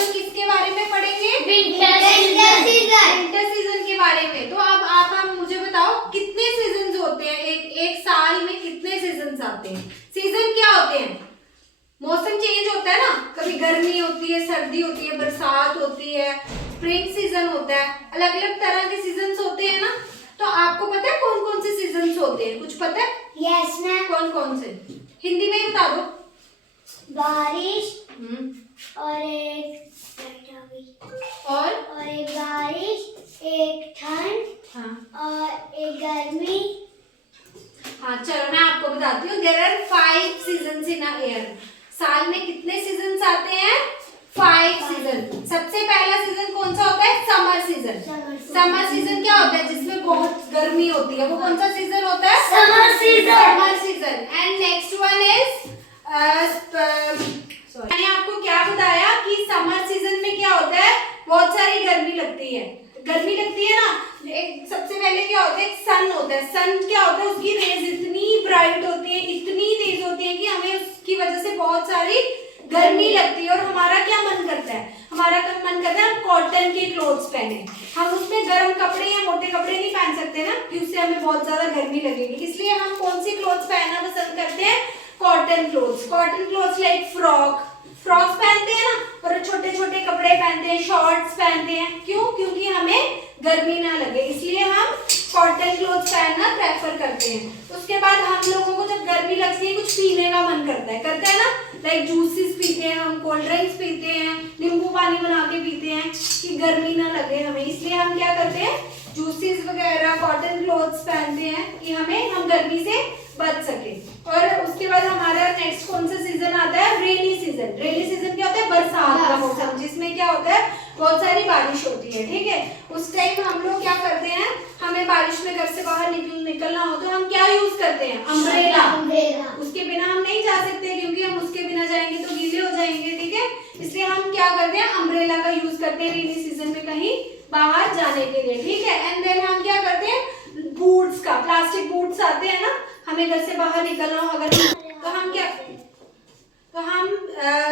हम किसके बारे में पढ़ेंगे? Winter season. विंटर सीजन के बारे में। तो अब आप मुझे बताओ कितने सीजन होते हैं? एक साल में कितने सीजन आते हैं? सीजन क्या होते हैं? मौसम चेंज होता है ना, कभी गर्मी होती है, सर्दी होती है, बरसात होती है, स्प्रिंग सीजन होता है, अलग अलग तरह के सीजन होते हैं ना। तो आपको पता है कौन कौन से सीजन होते हैं? कुछ पता है? Yes ma'am. कौन कौन से? हिंदी में ही बता दो। बारिश और एक और एक बारिश, एक ठंड, हाँ और एक गर्मी। हाँ, चलो मैं आपको बताती हूँ। There are 5 seasons in a year. साल में कितने सीजन्स आते हैं? 5 सीजन। सबसे पहला सीजन कौन सा होता है? Summer season. समर सीजन क्या होता है? जिसमें बहुत गर्मी होती है, वो कौन सा सीजन होता है? Summer season. Summer season. And next one is मैंने आपको क्या बताया कि समर सीजन में क्या होता है? बहुत सारी गर्मी लगती है। गर्मी लगती है ना, एक सबसे पहले क्या होता है? एक सन होता है। सन क्या होता है? उसकी रेज इतनी ब्राइट होती है, इतनी तेज होती है कि हमें उसकी वजह से बहुत सारी गर्मी लगती है। और हमारा क्या मन करता है? हमारा मन करता है हम कॉटन के क्लोथ्स पहने। हम उसमें गर्म कपड़े या मोटे कपड़े नहीं पहन सकते ना, कि उससे हमें बहुत ज्यादा गर्मी लगेगी। इसलिए हम कौन सी क्लोथ्स पहनना पसंद करते हैं? Cotton clothes. Cotton clothes like frocks पहनते हैं ना, और छोटे छोटे कपड़े पहनते हैं, शॉर्ट्स पहनते हैं। क्यों? क्योंकि हमें गर्मी ना लगे, इसलिए हम कॉटन क्लोथ्स पहनना प्रेफर करते हैं। उसके बाद हम लोगों को जब गर्मी लगती है, कुछ पीने का मन करता है ना, लाइक जूसेस पीते हैं, हम कोल्ड ड्रिंक्स पीते हैं, नींबू पानी बना के पीते हैं कि गर्मी ना लगे हमें। इसलिए हम क्या करते हैं? जूसेस वगैरह, कॉटन क्लोथ्स पहनते हैं कि हम गर्मी से बच सके। और उसके बाद हमारा नेक्स्ट कौन सा सीजन आता है? Rainy season. रेनी सीजन क्या होता है? बरसात का मौसम, जिसमें क्या होता है? बहुत सारी बारिश होती है। ठीक है, उस टाइम हम लोग क्या करते हैं? हमें बारिश में घर से बाहर निकलना हो तो हम क्या यूज करते हैं? अम्ब्रेला। उसके बिना हम नहीं जा सकते, क्योंकि हम उसके बिना जाएंगे तो गीले हो जाएंगे। ठीक है, इसलिए हम क्या करते हैं? अम्ब्रेला का यूज करते हैं रेनी सीजन में कहीं बाहर जाने के लिए। ठीक है, एंड देन हम क्या करते हैं? बूट्स का, प्लास्टिक बूट्स आते हैं ना, हमें घर से बाहर निकलना हो अगर, तो हम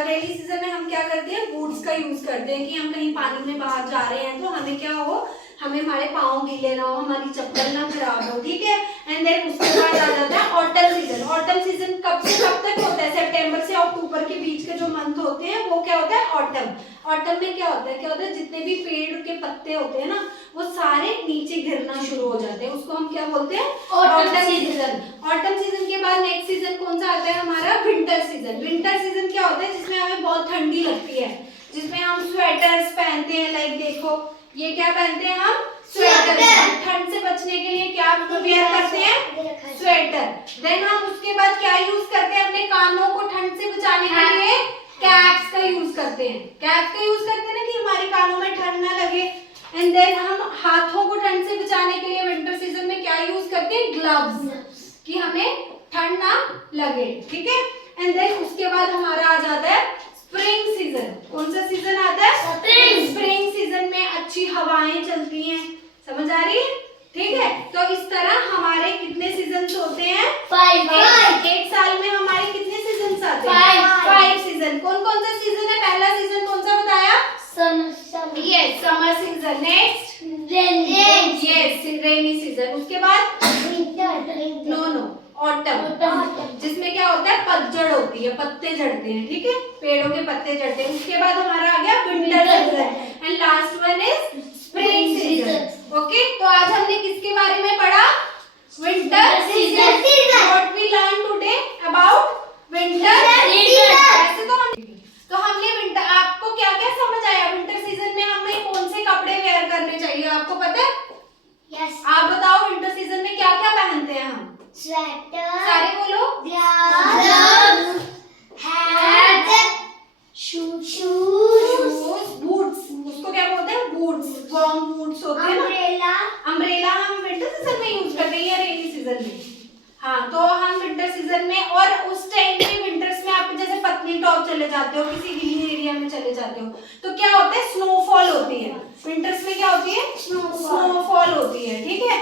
रेनी सीजन में हम क्या करते हैं? बूट्स का यूज करते हैं कि हम कहीं पानी में बाहर जा रहे हैं तो हमें क्या हो? हमें हमारे पाँव गीले ना हो, हमारी चप्पल ना खराब हो। ठीक है, एंड देन उसके बाद आ जाता है ऑटम सीजन। ऑटम सीजन कब से कब तक होता है? सितंबर से अक्टूबर के बीच के जो मंथ होते हैं वो क्या होता है? ऑटम। ऑटम में क्या होता है? जितने भी पेड़ के पत्ते होते हैं ना, वो सारे नीचे गिरना शुरू हो जाते हैं। उसको हम क्या बोलते हैं? Autumn season. ऑटम सीजन के बाद नेक्स्ट सीजन कौन सा आता है हमारा? Winter season. विंटर सीजन क्या होता है? जिसमें हमें बहुत ठंडी लगती है, जिसमें हम स्वेटर्स पहनते हैं। लाइक देखो, ये क्या पहनते हैं हम? स्वेटर। ठंड से बचने के लिए क्या वेयर करते हैं? स्वेटर। देन हम उसके बाद क्या यूज करते हैं? अपने कानों को ठंड से बचाने के लिए कैप्स का यूज करते हैं। कैप्स का यूज करते हैं ना, कि हमारे कानों में ठंड ना लगे। एंड देन हम हाथों को ठंड से बचाने के लिए विंटर सीजन में क्या यूज करते हैं? ग्लव्स, कि हमें ठंड ना लगे। ठीक है, एंड देन उसके बाद हमारा आ जाता है स्प्रिंग सीजन। कौन सा सीजन आता है? स्प्रिंग सीजन में अच्छी हवाएं चलती हैं। समझ आ रही है? ठीक है, तो इस तरह हमारे कितने सीजन होते हैं? 5। एक साल में हमारे कितने सीजन आते हैं? 5 सीजन। कौन कौन सा सीजन है? पहला सीजन कौन सा बताया? Yes, summer season. Next rainy season. उसके बाद नो ऑटम, जिसमें क्या होता है? पतझड़ होती है, पत्ते झड़ते हैं। ठीक है, पेड़ों के पत्ते झड़ते हैं। उसके बाद हमारा आ गया winter season, and last one is spring season. Okay, तो आज हमने किसके बारे में पढ़ा? Winter season. What we learn today about winter season. तो हमने विंटर, आपको क्या क्या समझ आया? विंटर सीजन में हमें कौन से कपड़े वेयर करने चाहिए, आपको पता है? यस। आप बताओ, विंटर सीजन में क्या क्या पहनते हैं हम? स्वेटर, सारे बोलो। Gloves, hat, shoes, boots. उसको क्या बोलते हैं? बूट्स। वार्म बूट्स होते हैं ना। अम्ब्रेला हम विंटर सीजन में यूज करते हैं या रेनी सीजन में? हाँ, तो हम विंटर सीजन में, और उस टाइम पे विंटर्स में आप जैसे पतली टॉप चले जाते हो, किसी हिली एरिया में चले जाते हो, तो क्या होता है? स्नोफॉल होती है। विंटर्स में क्या होती है? स्नोफॉल होती है। ठीक है,